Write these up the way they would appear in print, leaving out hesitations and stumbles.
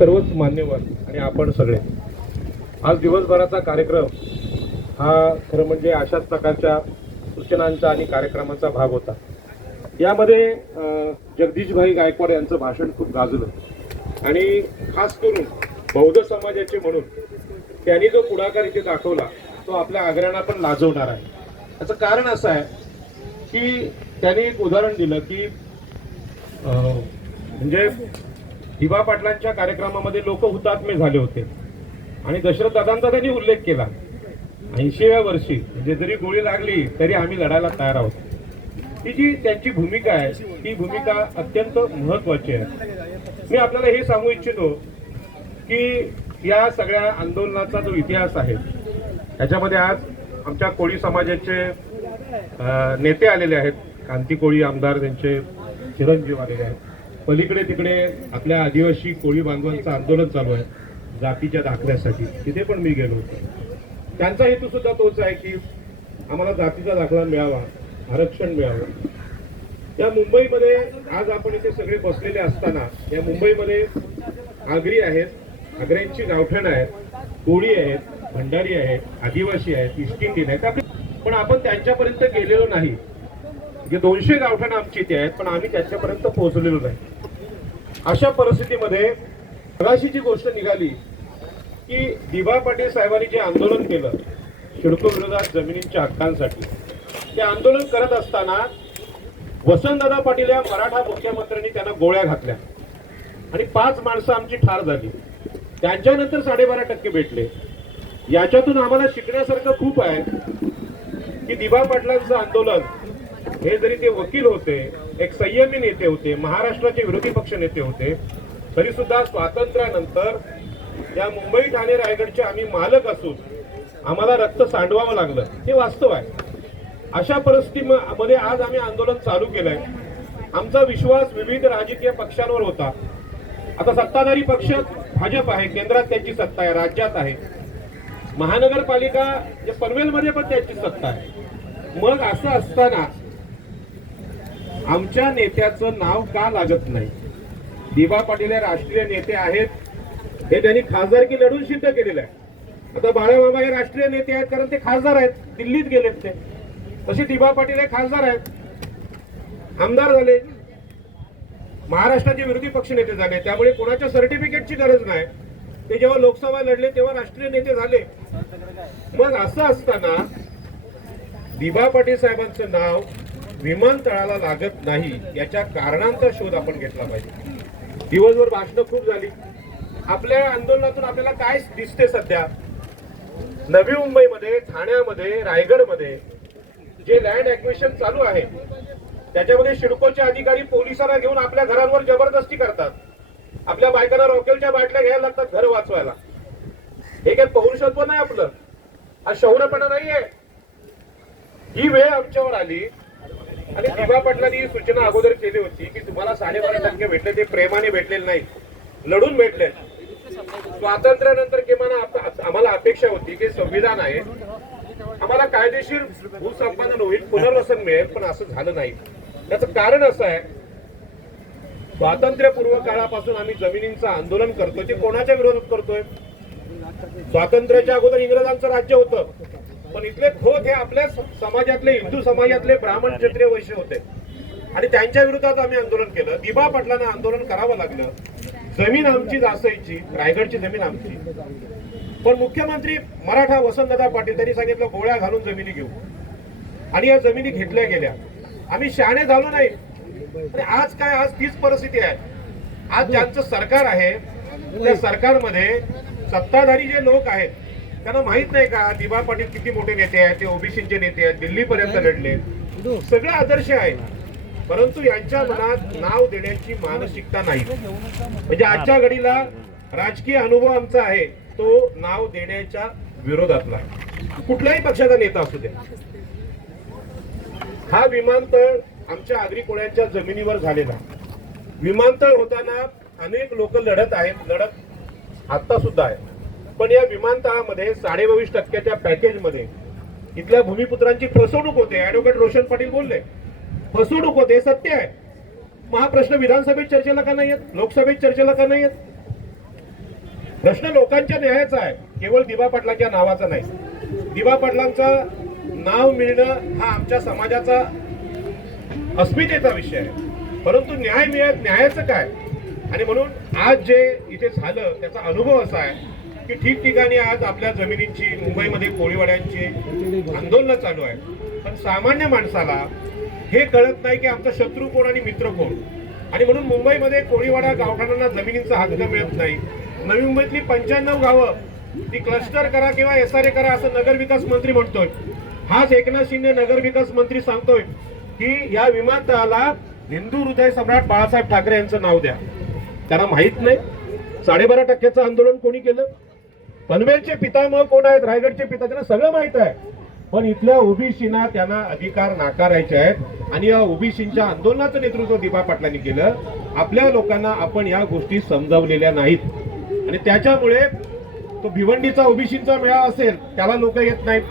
सर्वच मान्यवर आणि आपण सगळे आज दिवसभराचा कार्यक्रम हा खरं म्हणजे अशाच प्रकारच्या सूचनांचा आणि कार्यक्रमाचा भाग होता। यामध्ये जगदीशभाई गायकवाड यांचं भाषण खूप गाजलं आणि खास करून बौद्ध समाजाचे म्हणून त्यांनी जो पुढाकार इथे दाखवला तो आपल्या आग्रहांना पण लाजवणार आहे। याचं कारण असं आहे की त्यांनी एक उदाहरण दिलं की म्हणजे दिवा पाटलांच्या कार्यक्रमामध्ये लोक हुतात्मे झाले होते आणि दशरथ दादांचा त्यांनी उल्लेख केला। 80व्या वर्षी म्हणजे जरी गोळी लागली तरी आम्ही लढायला तयार आहोत। ही जी त्यांची भूमिका आहे ती भूमिका अत्यंत महत्त्वाची आहे। मी आपल्याला हे सांगू इच्छितो की या सगळ्या आंदोलनाचा जो इतिहास आहे त्याच्यामध्ये आज आमच्या कोळी समाजाचे नेते आलेले आहेत। कांती कोळी आमदार त्यांचे चिरंजीव आलेले आहेत। पलीकडे तिकडे आपल्या आदिवासी कोळी बांधवांचं आंदोलन चालू आहे जातीच्या दाखल्यासाठी, तिथे पण मी गेलो होतो। त्यांचा हेतू सुद्धा तोच आहे की आम्हाला जातीचा दाखला मिळावा, आरक्षण मिळावं। या मुंबईमध्ये आज आपण इथे सगळे बसलेले असताना या मुंबईमध्ये आगरी आहेत, आगऱ्यांची गावठण आहेत, कोळी आहेत, भंडारी आहेत, आदिवासी आहेत, ईस्ट इंडियन आहेत, पण आपण त्यांच्यापर्यंत गेलेलो नाही। 200 गावठण आमची इथे आहेत पण आम्ही त्यांच्यापर्यंत पोहोचलेलो नाही। अशा परिस्थितीमध्ये मगाशी गोष्ट निघाली की दिवा पाटील साहेबांनी जे आंदोलन केलं सिडको विरोधात जमिनींच्या हक्कांसाठी, ते आंदोलन करत असताना वसंतदादा पाटील या मराठा मुख्यमंत्र्यांनी त्यांना गोळ्या घातल्या आणि 5 माणसं आमची ठार झाली। त्यांच्यानंतर 12.5% भेटले। याच्यातून आम्हाला शिकण्यासारखं खूप आहे की दिवा पाटलांचं आंदोलन हे जरी ते वकील होते, एक संयमी नेते होते, महाराष्ट्राचे विरोधी पक्ष नेते होते, तरी सुद्धा स्वातंत्र्यानंतर या मुंबई ठाणे रायगडचे आम्ही मालक असून आम्हाला रक्त सांडवावं लागलं, हे वास्तव आहे। अशा परिस्थितीमध्ये आज आम्ही आंदोलन चालू केलंय। आमचा विश्वास विविध राजकीय पक्षांवर होता। आता सत्ताधारी पक्ष भाजप आहे, केंद्रात त्यांची सत्ता आहे, राज्यात आहे, महानगरपालिका पनवेलमध्ये पण त्यांची सत्ता आहे। मग असं असताना आमच्या नेत्याचं नाव का लागत नाही? दिवा पाटील हे राष्ट्रीय नेते आहेत, हे त्यांनी खासदारकी लढून सिद्ध केलेलं आहे। आता बाळामामा हे राष्ट्रीय नेते आहेत कारण ते खासदार आहेत, दिल्लीत गेलेत ते। तसे दिवा पाटील हे खासदार आहेत, आमदार झाले, महाराष्ट्राचे विरोधी पक्ष नेते झाले, त्यामुळे कोणाच्या सर्टिफिकेटची गरज नाही। ते जेव्हा लोकसभा लढले तेव्हा राष्ट्रीय नेते झाले। मग असं असताना दिवा पाटील साहेबांचं नाव विमानतळाला लागत नाही, याच्या कारणांचा शोध आपण घेतला पाहिजे। दिवसभर भाषणं खूप झाली। आपल्या आंदोलनातून आपल्याला काय दिसते? सध्या नवी मुंबईमध्ये, ठाण्यामध्ये, रायगडमध्ये जे लँड ॲक्विजिशन चालू आहे त्याच्यामध्ये सिडकोचे अधिकारी पोलिसांना घेऊन आपल्या घरांवर जबरदस्ती करतात। आपल्या बायकांना रॉकेलच्या बाटल्या घ्यायला लागतात घर वाचवायला। हे काय पौरुषत्व नाही आपलं, हा शौर्यपणा नाहीये। ही वेळ आमच्यावर आली आणि दिवा पाटलांनी ही सूचना अगोदर केली होती की तुम्हाला 12.5% भेटले, ते प्रेमाने भेटलेले नाही, लढून भेटले। स्वातंत्र्यानंतर किमान आम्हाला अपेक्षा होती की संविधान आहे, आम्हाला कायदेशीर भूसंपादन होईल, पुनर्वसन मिळेल, पण असं झालं नाही। त्याचं कारण असं आहे, स्वातंत्र्यपूर्व काळापासून आम्ही जमिनींचं आंदोलन करतोय, ते कोणाच्या विरोधात करतोय? स्वातंत्र्याच्या अगोदर इंग्रजांचं राज्य होतं, पण इथले खोत हे आपल्या समाजातले, हिंदू समाजातले ब्राह्मण क्षत्रिय वैश्य होते आणि त्यांच्या विरोधात आम्ही आंदोलन केलं। दिवा पाटलांना आंदोलन करावं लागलं। जमीन आमचीच असायची, रायगडची जमीन आमची, पण मुख्यमंत्री मराठा वसंतदादा पाटील त्यांनी सांगितलं गोळ्या घालून जमिनी घेऊ आणि या जमिनी घेतल्या गेल्या। आम्ही शहाणे झालो नाही आणि आज काय, आज तीच परिस्थिती आहे। आज ज्यांचं सरकार आहे त्या सरकारमध्ये सत्ताधारी जे लोक आहेत त्यांना माहित नाही का दिवा पाटील किती मोठे नेते आहेत, ते ओबीसीचे नेते आहेत, दिल्लीपर्यंत लढले, सगळे आदर्श आहेत, परंतु यांच्या मनात नाव देण्याची मानसिकता नाही। म्हणजे आजच्या घडीला राजकीय अनुभव आमचा आहे तो नाव देण्याच्या विरोधातला, कुठल्याही पक्षाचा नेता असू दे। हा विमानतळ आमच्या आगरी कोळ्यांच्या जमिनीवर झालेला विमानतळ होताना अनेक लोक लढत आहेत, लढत आता सुद्धा आहे, पण या विमानतळामध्ये 22.5% पॅकेजमध्ये इथल्या भूमिपुत्रांची फसवणूक होते। ऍडव्होकेट रोशन पाटील बोलले फसवणूक होते, सत्य आहे। मग हा प्रश्न विधानसभेत चर्चेला का नाही येत, लोकसभेत चर्चेला का नाही येत? प्रश्न लोकांच्या न्यायाचा आहे, केवळ दिबा पाटलांच्या नावाचा नाही. दिबा पाटलांचं नाव मिळणं हा आमच्या समाजाचा अस्मितेचा विषय आहे, परंतु न्याय मिळत न्यायाचं काय. आणि म्हणून आज जे इथे झालं त्याचा अनुभव असा आहे की ठिकठिकाणी आज आपल्या जमिनींची, मुंबईमध्ये कोळीवाड्यांची आंदोलनं चालू आहे, पण सामान्य माणसाला हे कळत नाही की आमचा शत्रू कोण आणि मित्र कोण. आणि म्हणून मुंबईमध्ये कोळीवाडा गावठाणांना जमिनींचा हक्क मिळत नाही. नवी मुंबईतली 95 गावं ती क्लस्टर करा किंवा SRA करा असं नगरविकास मंत्री म्हणतोय. हाच एकनाथ शिंदे नगरविकास मंत्री सांगतोय की या विमानतळाला हिंदू हृदय सम्राट बाळासाहेब ठाकरे यांचं नाव द्या. त्यांना माहित नाही 12.5% आंदोलन कोणी केलं, पनवेलचे पितामह कोण आहेत, रायगडचे पिता, त्यांना सगळं माहित आहे. पण इथल्या ओबीसीना त्यांना अधिकार नाकारायचे आहेत आणि या ओबीसींच्या आंदोलनाचं नेतृत्व दिबा पाटलांनी केलं. आपल्या लोकांना आपण या गोष्टी समजावलेल्या नाहीत आणि त्याच्यामुळे तो भिवंडीचा ओबीसींचा मेळावा असेल त्याला लोक येत नाहीत,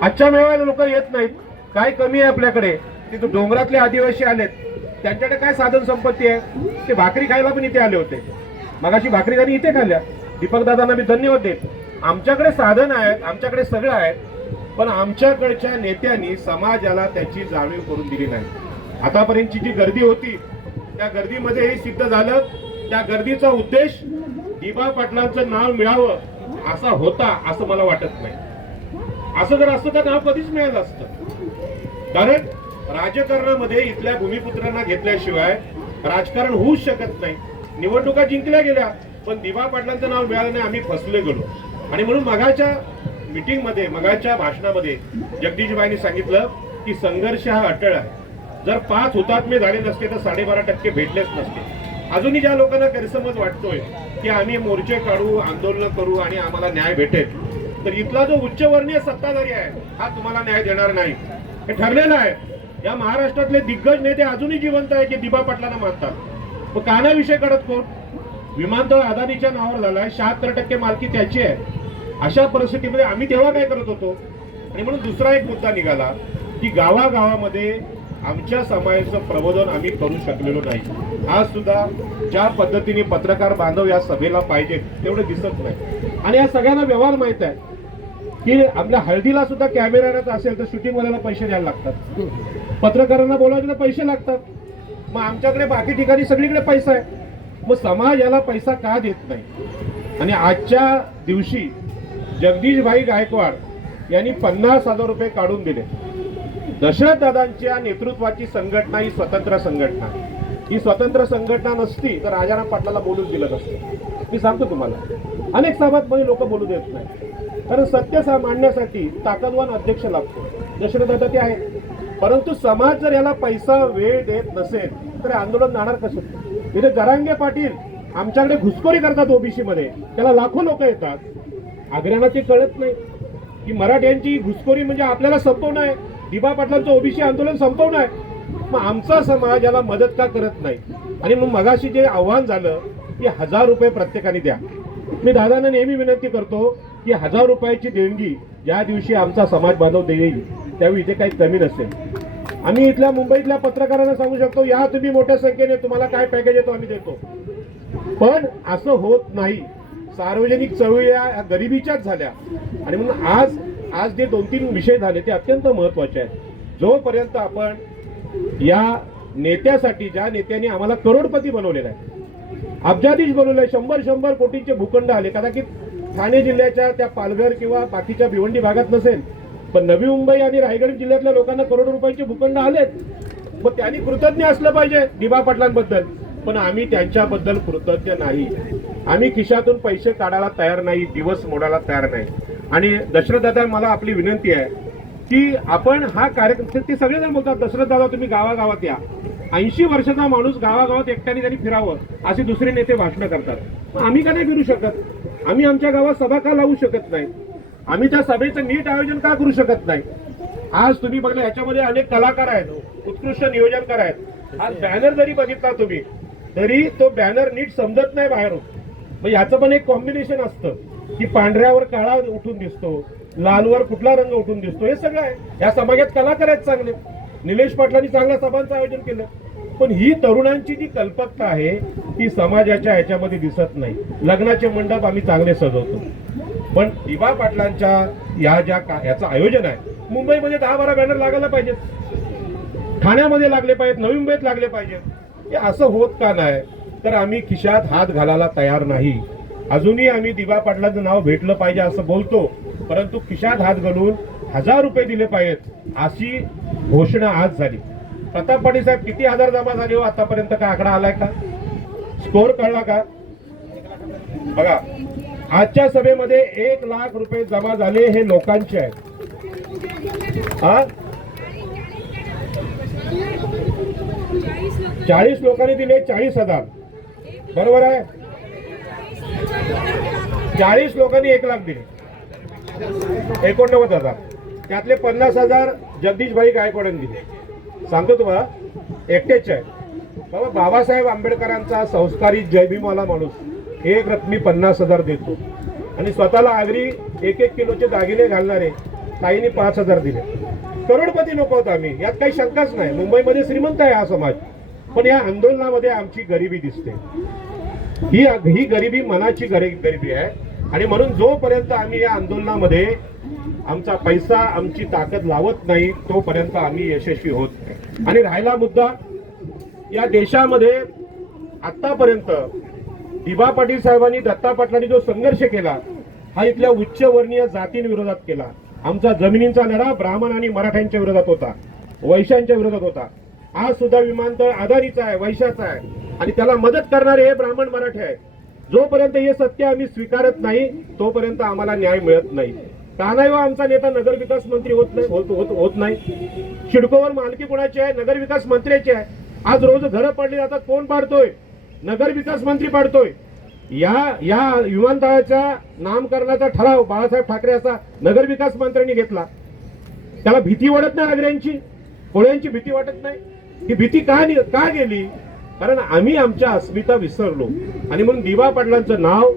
आजच्या मेळाव्याला लोक येत नाहीत. काय कमी आहे आपल्याकडे? तिथे डोंगरातले आदिवासी आलेत, त्यांच्याकडे काय साधन संपत्ती आहे? ते भाकरी खायला पण इथे आले होते, मगाशी भाकरी त्यांनी इथे खाल्ल्या. दीपक दादांना मी धन्यवाद देत. आमच्याकडे साधन आहेत, आमच्याकडे सगळं आहे, पण आमच्याकडच्या नेत्यांनी समाजाला त्याची जाणीव करून दिली नाही. आतापर्यंतची जी गर्दी होती त्या गर्दीमध्ये हे सिद्ध झालं, त्या गर्दीचा उद्देश दिबा पाटलांचं नाव मिळावं असा होता असं मला वाटत नाही. असं जर असतं तर नाव कधीच मिळालं असतं. कारण राजकारणामध्ये इथल्या भूमिपुत्रांना घेतल्याशिवाय राजकारण होऊच शकत नाही. निवडणुका जिंकल्या गेल्या पण दिबा पाटलांचं नाव मिळालं नाही, आम्ही फसले गेलो. आणि म्हणून मगाच्या मीटिंगमध्ये, मगाच्या भाषणामध्ये जगदीशबाईंनी सांगितलं की संघर्ष हा अटळ आहे. जर 5 हुतात्मे झाले नसते तर 12.5% भेटलेच नसते. अजूनही ज्या लोकांना गैरसमज वाटतोय की आम्ही मोर्चे काढू, आंदोलन करू आणि आम्हाला न्याय भेटेल, तर इथला जो उच्चवर्णीय सत्ताधारी आहे हा तुम्हाला न्याय देणार नाही, हे ठरलेलं आहे. या महाराष्ट्रातले दिग्गज नेते अजूनही जिवंत आहे जे दिबा पाटलांना मानतात. पण कानाविषयी कळत कोण? विमानतळ अदानीच्या नावावर झालाय, 76% मालकी त्याची आहे. अशा परिस्थितीमध्ये आम्ही तेव्हा काय करत होतो? आणि म्हणून दुसरा एक मुद्दा निघाला की गावागावामध्ये आमच्या समाजाचं प्रबोधन आम्ही करू शकलेलो नाही. आज सुद्धा ज्या पद्धतीने पत्रकार बांधव या सभेला पाहिजे तेवढे दिसत नाही. आणि या सगळ्यांना व्यवहार माहित आहे की आपल्या हळदीला सुद्धा कॅमेराच असेल तर शूटिंग वाल्याला पैसे द्यायला लागतात, पत्रकारांना बोलायला पैसे लागतात. मग आमच्याकडे बाकी ठिकाणी सगळीकडे पैसा आहे, मग समाज याला पैसा का देत नाही? आणि आजच्या दिवशी जगदीशभाई गायकवाड यांनी 50,000 रुपये काढून दिले. दशरथ दादांच्या नेतृत्वाची संघटना ही स्वतंत्र संघटना, ही स्वतंत्र संघटना नसती तर राजाराम पाटलाला बोलून दिलं नसतं. मी सांगतो तुम्हाला, अनेक सभामध्ये लोक बोलू देत नाही, कारण सत्य मांडण्यासाठी ताकदवान अध्यक्ष लागतो. दशरथ दादा ते आहे, परंतु समाज जर याला पैसा वेळ देत नसेल तर आंदोलन जाणार कसं? इथे जरांगे पाटील आमच्याकडे घुसखोरी करतात ओबीसी मध्ये, त्याला लाखो लोक येतात. आग्र्यांना ते कळत नाही की मराठ्यांची घुसखोरी म्हणजे आपल्याला संपवणं आहे, दिबा पाटलांचं ओबीसी आंदोलन संपवणं आहे. मग आमचा समाज याला मदत का करत नाही? आणि मग मगाशी जे आव्हान झालं की 1000 रुपये प्रत्येकाने द्या. मी दादांना नेहमी विनंती करतो की 1000 रुपयाची देणगी ज्या दिवशी आमचा समाज बांधव देईल त्यावेळी इथे काही कमी नसेल. आम्ही इथल्या मुंबईतल्या पत्रकारांना सांगू शकतो, या तुम्ही मोठ्या संख्येने, तुम्हाला काय पॅकेज येतो आम्ही देतो. पण असं होत नाही. सार्वजनिक चळवळी या गरिबीच्याच झाल्या. आणि म्हणून आज जे 2-3 विषय झाले ते अत्यंत महत्वाचे आहेत. जोपर्यंत आपण या नेत्यासाठी, ज्या नेत्यांनी आम्हाला करोडपती बनवलेला आहे, अब्जाधीश बनवलंय, 100 कोटींचे भूखंड आले, कदाचित ठाणे जिल्ह्याच्या त्या पालघर किंवा बाकीच्या भिवंडी भागात नसेल, पण नवी मुंबई आणि रायगड जिल्ह्यातल्या लोकांना करोड रुपयांचे भूखंड आलेत. मग त्यांनी कृतज्ञ असलं पाहिजे दिबा पाटलांबद्दल, पण आम्ही त्यांच्याबद्दल कृतज्ञ नाही. आम्ही खिशातून पैसे काढायला तयार नाही, दिवस मोडायला तयार नाही. आणि दशरथ दादा, मला आपली विनंती आहे की आपण हा कार्यक्रम, ते सगळेजण बोलतात दशरथ दादा तुम्ही गावागावात या. 80 वर्षाचा माणूस गावागावात एकट्याने त्यांनी फिरावं असे दुसरे नेते भाषणं करतात. मग आम्ही का नाही फिरू शकत? आम्ही आमच्या गावात सभा का लावू शकत नाही? आम्ही त्या सभेचं नीट आयोजन का करू शकत नाही? आज तुम्ही बघलं याच्यामध्ये अनेक कलाकार आहेत, उत्कृष्ट नियोजनकार आहेत. आज बॅनर जरी बघितला तुम्ही तरी तो बॅनर नीट समजत नाही बाहेरून. मग याचं पण एक कॉम्बिनेशन असतं की पांढऱ्यावर काळा उठून दिसतो, लालवर कुठला रंग उठून दिसतो, हे सगळं आहे. या समाजात कलाकार आहेत चांगले. निलेश पाटलांनी चांगल्या सभांचं आयोजन केलं. पण ही तरुणांची जी कल्पकता आहे ती समाजाच्या ह्याच्यामध्ये दिसत नाही. लग्नाचे मंडप आम्ही चांगले सजवतो, पण दिबा पाटलांच्या याचं आयोजन आहे, मुंबईमध्ये 10-12 बॅनर लागायला पाहिजेत, ठाण्यामध्ये लागले पाहिजेत, नवी मुंबईत लागले पाहिजेत. हे असं होत का नाही? तर आम्ही खिशात हात घालायला तयार नाही. अजूनही आम्ही दिबा पाटलांचं नाव भेटलं पाहिजे असं बोलतो, परंतु खिशात हात घालून 1000 रुपये दिले पाहिजेत अशी घोषणा आज झाली. प्रताप पाटील साहेब, किती हजार जमा झाले हो आतापर्यंत? का आकडा आलाय का? स्कोर कळला का? बघा, आजच्या सभेमध्ये 1 लाख रुपये जमा झाले. हे लोकांचे आहेत. 40 लोकांनी दिले 40,000, बरोबर आहे. 40 लोकांनी 1 लाख दिले, 89,000. त्यातले 50,000 जगदीशभाई गायकवाडांनी दिले. सांगतो तुम्हाला, एकटेच आहे बाबा. बाबासाहेब आंबेडकरांचा संस्कारित जयभीमवाला माणूस 1 रकमी 50,000 देतो आणि स्वतःला आगरी 1-1 किलोचे दागिने घालणारे ताईंनी 5,000 दिले. करोडपती लोक आहोत आम्ही, यात काही शंकाच नाही. मुंबईमध्ये श्रीमंत आहे हा समाज, पण या आंदोलनामध्ये आमची गरिबी दिसते. ही गरिबी मनाची गरिबी आहे. आणि म्हणून जोपर्यंत आम्ही या आंदोलनामध्ये आमचा पैसा, आमची ताकद लावत नाही, तोपर्यंत आम्ही यशस्वी होत नाही. आणि राहिला मुद्दा, या देशामध्ये आतापर्यंत दिबा पाटील साहेबांनी, दत्ता पाटलांनी जो संघर्ष केला, हा इथल्या उच्चवर्णीय जातींविरोधात केला. आमचा जमिनींचा लढा ब्राह्मण आणि मराठ्यांच्या विरोधात होता, वैश्यांच्या विरोधात होता. आज सुद्धा विमानतळ अदानीचा आहे, वैश्याचा आहे, आणि त्याला मदत करणारे हे ब्राह्मण मराठे आहेत. जोपर्यंत हे सत्य आम्ही स्वीकारत नाही, तोपर्यंत आम्हाला न्याय मिळत नाही. का नाही हो? आमचा नेता नगरविकास मंत्री होत नाही. सिडकोवर मालकी कोणाची आहे? नगरविकास मंत्र्याची आहे. आज रोज घरं पडली जातात, कोण पाडतोय? नगरविकास मंत्री पाडतोय. या विमानतळाच्या नामकरणाचा ठराव बाळासाहेब ठाकरे असा नगरविकास मंत्र्यांनी घेतला. त्याला भीती वाटत नाही? आग्र्यांची, कोळ्यांची भीती वाटत नाही? ही भीती का गेली? कारण आम्ही आमच्या अस्मिता विसरलो. आणि म्हणून दिबा पाटलांचं नाव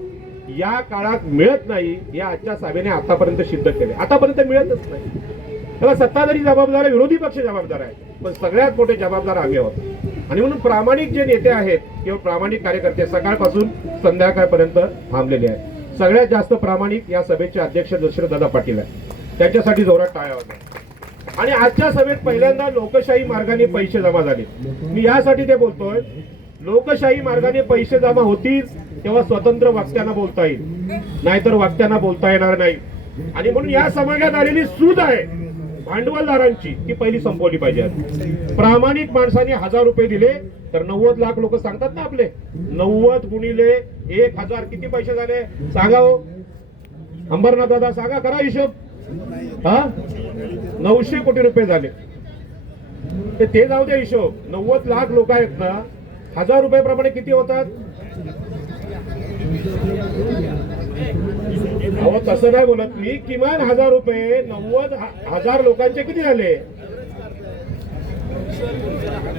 या काळात मिळत नाही, या आजच्या सभेने आतापर्यंत सिद्ध केले. आतापर्यंत मिळतच नाही. त्याला सत्ताधारी जबाबदार आहे, विरोधी पक्ष जबाबदार आहे, पण सगळ्यात मोठे जबाबदार आम्ही आहोत. आणि म्हणून प्रामाणिक जे नेते आहेत किंवा प्रामाणिक कार्यकर्ते सकाळपासून संध्याकाळपर्यंत थांबलेले आहेत. सगळ्यात जास्त प्रामाणिक या सभेचे अध्यक्ष दशरथदादा पाटील आहेत. त्यांच्यासाठी जोरात टाळ्या वाजवा. आणि आजच्या सभेत पहिल्यांदा लोकशाही मार्गाने पैसे जमा झाले. मी यासाठी ते बोलतोय, लोकशाही मार्गाने पैसे जमा होतील तेव्हा स्वतंत्र वक्त्यांना बोलता येईल, नाहीतर वक्त्यांना बोलता येणार नाही. आणि म्हणून या समाजात आलेली सूद आहे भांडवलदारांची, ती पहिली संपवली पाहिजे. प्रामाणिक माणसाने 1000 रुपये दिले तर 90 लाख लोक सांगतात ना आपले. 90 गुणिले 1000 किती पैसे झाले सांगा हो? अंबरनाथ दादा सांगा, करा हिशोब. 900 कोटी रुपये झाले. ते जाऊ द्या हिशोब. 90 लाख लोक आहेत ना, 1000 रुपये प्रमाणे किती होतात? अहो तसं नाही बोलत मी. किमान 1000 रुपये 90,000 लोकांचे किती झाले?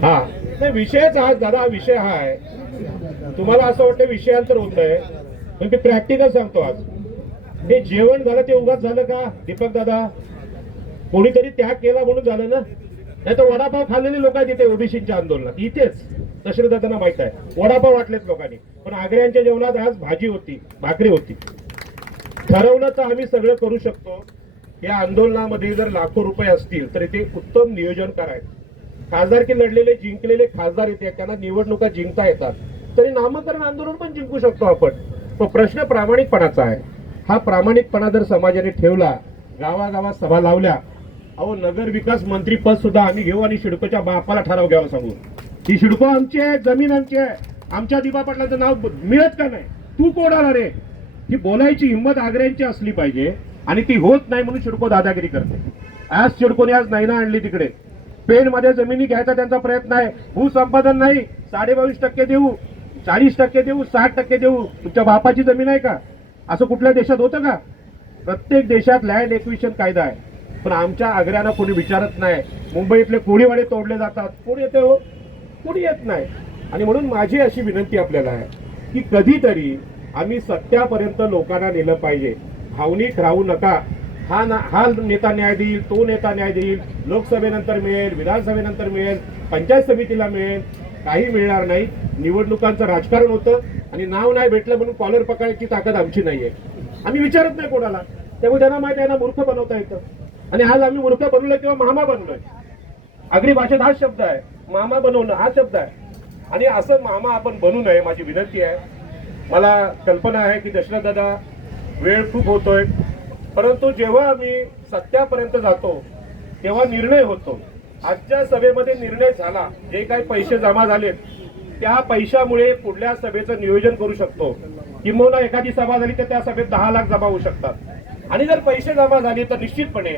नाही विषयच हा दादा, विषय हा आहे. तुम्हाला असं वाटतं विषयांतर होत आहे, पण ते प्रॅक्टिकल सांगतो. आज हे जेवण झालं ते उगाच झालं का दीपक दादा? कोणीतरी त्याग केला म्हणून झालं ना? नाही तर वडापाव खाल्लेले लोक आहेत इथे ओबीसीच्या आंदोलनात. इथेच दशरथदादांना माहित आहे वडापाव वाटलेत लोकांनी, पण आग्र्यांच्या जेवणात आज भाजी होती, भाकरी होती. ठरवलं तर आम्ही सगळं करू शकतो. या आंदोलनामध्ये जर लाखो रुपये असतील तर ते उत्तम नियोजन करायचं. खासदारकी लढलेले जिंकलेले खासदार येते, त्यांना निवडणुका जिंकता येतात, तरी नामकरण आंदोलन पण जिंकू शकतो आपण. पण प्रश्न प्रामाणिकपणाचा आहे. हा प्रामाणिकपणा जर समाजाने ठेवला, गावागावात सभा लावल्या, अहो नगर विकास मंत्री पद सुद्धा आम्ही घेऊ आणि सिडकोच्या बापाला ठराव घ्यावा सांगू. ही सिडको आमची आहे, जमीन आमची आहे. आमच्या दिबा पाटलांचं नाव मिळत का नाही? तू कोण आला रे? ही बोलायची हिंमत आग्र्यांची असली पाहिजे, आणि ती होत नाही म्हणून सिडको दादागिरी करते. आज सिडकोने आज नाही ना आणली तिकडे. पेणमध्ये जमिनी घ्यायचा त्यांचा प्रयत्न आहे. भूसंपादन नाही, 22.5% देऊ, 40% देऊ, 60% देऊ. तुमच्या बापाची जमीन आहे का? असं कुठल्या देशात होतं का? प्रत्येक देशात लँड एक्विजिशन कायदा आहे, पण आमच्या आग्र्यांना कोणी विचारत नाही. मुंबईतले कोळीवाडे तोडले जातात, कोणी येते हो? कोणी येत नाही. आणि म्हणून माझी अशी विनंती आपल्याला आहे की कधीतरी आम्ही सत्यापर्यंत लोकांना नेलं पाहिजे. भावनिक राहू नका. हा नेता न्याय देईल, तो नेता न्याय देईल, लोकसभेनंतर मिळेल, विधानसभेनंतर मिळेल, पंचायत समितीला मिळेल. काही मिळणार नाही. निवडणुकांचं राजकारण होतं आणि नाव नाही भेटलं म्हणून कॉलर पकडायची ताकद आमची नाहीये. आम्ही विचारत नाही कोणाला, त्यामुळे त्यांना माहिती आहे ना मूर्ख बनवता येतं. आणि आज आम्ही मूर्ख बनलोय किंवा मामा बनलोय. आगरी भाषेत हाच शब्द आहे, मामा बनवणं हा शब्द आहे. आणि असं मामा आपण बनू नये, माझी विनंती आहे. मला कल्पना आहे की दशरथ दादा वेळ खूप होतोय, परंतु जेव्हा आम्ही सत्यापर्यंत जातो तेव्हा निर्णय होतो. आजच्या सभेमध्ये निर्णय झाला, जे काही पैसे जमा झालेत त्या पैशामुळे पुढल्या सभेचं नियोजन करू शकतो. किंबहुना एखादी सभा झाली तर त्या सभेत 10 लाख जमा होऊ शकतात. आणि जर पैसे जमा झाले तर निश्चितपणे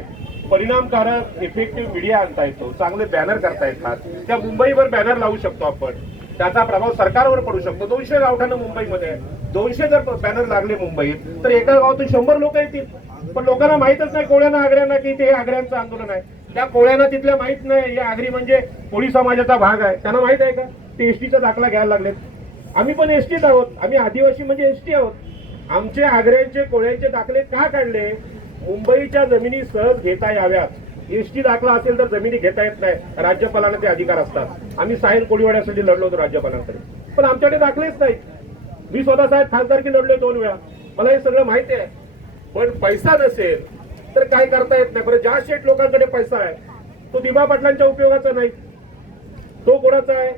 परिणामकारक इफेक्टिव्ह मीडिया आणता येतो, चांगले बॅनर करता येतात. त्या मुंबईवर बॅनर लावू शकतो आपण, त्याचा प्रभाव सरकारवर पडू शकतो. 200 गावठाणं मुंबईमध्ये, 200 जर बॅनर लागले मुंबईत तर एका गावातून 100 लोक येतील. पण लोकांना माहितच नाही कोळ्यांना आग्र्यांना की ते आग्र्यांचं आंदोलन आहे. त्या कोळ्यांना तिथल्या माहित नाही हे आगरी म्हणजे कोळी समाजाचा भाग आहे. त्यांना माहित आहे का ते एसटीचा दाखला घ्यायला लागलेत? आम्ही पण एसटीत आहोत, आम्ही आदिवासी म्हणजे एसटी आहोत. आमचे आग्र्यांचे कोळ्यांचे दाखले का काढले? मुंबईच्या जमिनी सहज घेता याव्यात. एसटी दाखला असेल तर जमिनी घेता येत नाही, राज्यपालांना ते अधिकार असतात. आम्ही सायन कोळीवाड्यासाठी लढलो होतो राज्यपालांकडे, पण आमच्याकडे दाखलेच नाही. मी स्वतः साहेब खासदारकी लढलोय 2 वेळा, मला हे सगळं माहिती आहे. पण पैसा नसेल तर काय करता येत नाही. बरं, ज्या शेठ लोकांकडे पैसा आहे तो दिबा पाटलांच्या उपयोगाचा नाही, तो कोणाचा आहे?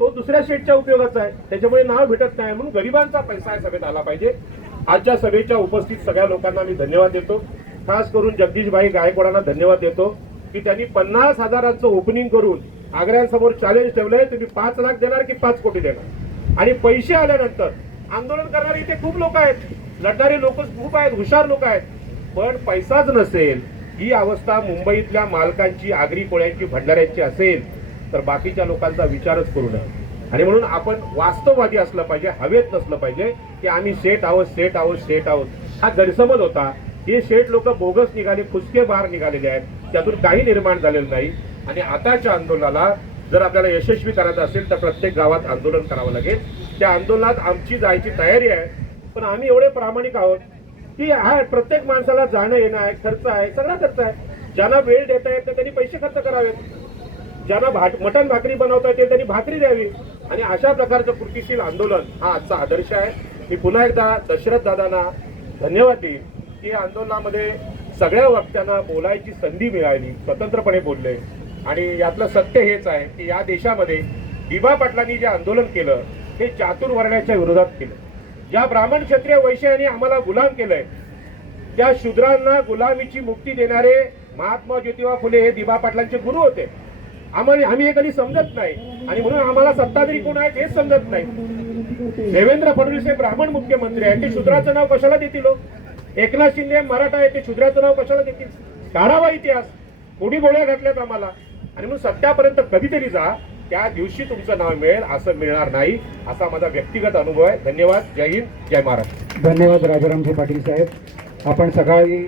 तो दुसऱ्या शेठच्या उपयोगाचा आहे. त्याच्यामुळे नाव भेटत नाही. म्हणून गरिबांचा पैसा या सभेत आला पाहिजे. आजच्या सभेच्या उपस्थित सगळ्या लोकांना मी धन्यवाद देतो. खास करून जगदीशभाई गायकवाडांना धन्यवाद देतो की त्यांनी 50,000चं ओपनिंग करून आग्र्यांसमोर चॅलेंज ठेवलंय, तुम्ही 5 लाख देणार की 5 कोटी देणार? आणि पैसे आल्यानंतर आंदोलन करणारे इथे खूप लोक आहेत, लढणारे लोक खूप आहेत, हुशार लोक आहेत. पण पैसाच नसेल, ही अवस्था मुंबईतल्या मालकांची, आगरी कोळ्यांची, भंडाऱ्यांची असेल तर बाकीच्या लोकांचा विचारच करू नये. आणि म्हणून आपण वास्तववादी असलं पाहिजे, हवेत नसलं पाहिजे की आम्ही शेठ आहोत, शेठ आहोत, शेठ आहोत. हा गैरसमज होता. हे शेठ लोक बोगस निघाले, फुसके बाहेर निघालेले आहेत, त्यातून काही निर्माण झालेलं नाही. आणि आताच्या आंदोलनाला जर आपल्याला यशस्वी करायचं असेल तर प्रत्येक गावात आंदोलन करावं लागेल. त्या आंदोलनात आमची जायची तयारी आहे. पण आम्ही एवढे प्रामाणिक आहोत की हा प्रत्येक माणसाला जाणं येणं आहे, खर्च आहे, सगळा खर्च आहे. ज्यांना वेळ देता येत नाही त्यांनी पैसे खर्च करावेत, ज्यांना मटण भाकरी बनवता येते त्यांनी भाकरी द्यावी. आणि अशा प्रकारचं कृतीशील आंदोलन हा आजचा आदर्श आहे. मी पुन्हा एकदा दशरथ दादांना धन्यवाद देईन की या आंदोलनामध्ये सगळ्या वक्त्यांना बोलायची संधी मिळाली, स्वतंत्रपणे बोलले. आणि यातलं सत्य हेच आहे की या देशामध्ये दिबा पाटलांनी जे आंदोलन केलं हे चातुर्वर्ण्याच्या विरोधात केलं. ज्या ब्राह्मण क्षत्रिय वैश्य यांनी आम्हाला गुलाम केलंय, त्या शूद्रांना गुलामीची मुक्ती देणारे महात्मा ज्योतिबा फुले हे दिबा पाटलांचे गुरु होते. आम्ही हे कधी समजत नाही आणि म्हणून आम्हाला सत्ताधारी कोण आहेत हेच समजत नाही. देवेंद्र फडणवीस हे ब्राह्मण मुख्यमंत्री आहेत, ते शूद्राचं नाव कशाला देतील? एकनाथ शिंदे मराठा आहे, ते शूद्राचं नाव कशाला देतील? काढावा इतिहास. कोणी गोळ्या घातल्यात आम्हाला. आणि म्हणून सत्यापर्यंत कधीतरी जा, त्या दिवशी तुमचं नाव मिळेल, असं मिळणार नाही, असा माझा व्यक्तिगत अनुभव आहे. धन्यवाद. जय हिंद, जय महाराष्ट्र. धन्यवाद राजारामजी पाटील साहेब. आपण सकाळी